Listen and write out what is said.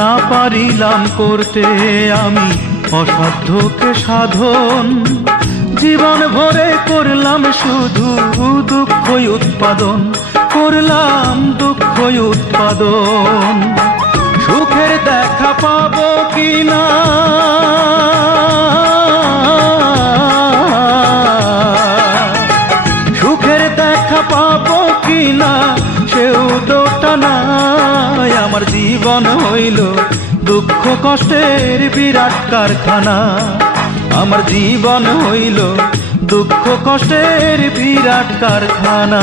না পারিলাম করতে আমি অসাধ্যকে সাধন। জীবন ভরে করলাম শুধু দুঃখই উৎপাদন, করলাম দুঃখই উৎপাদন। সুখের দেখা পাবো কিনা সুখের দেখা পাবো কিনা সেও তো নাই। আমার জীবন হইল দুঃখ কষ্টের বিরাট কারখানা, আমার জীবন হইল দুঃখ কষ্টের বিরাট কারখানা।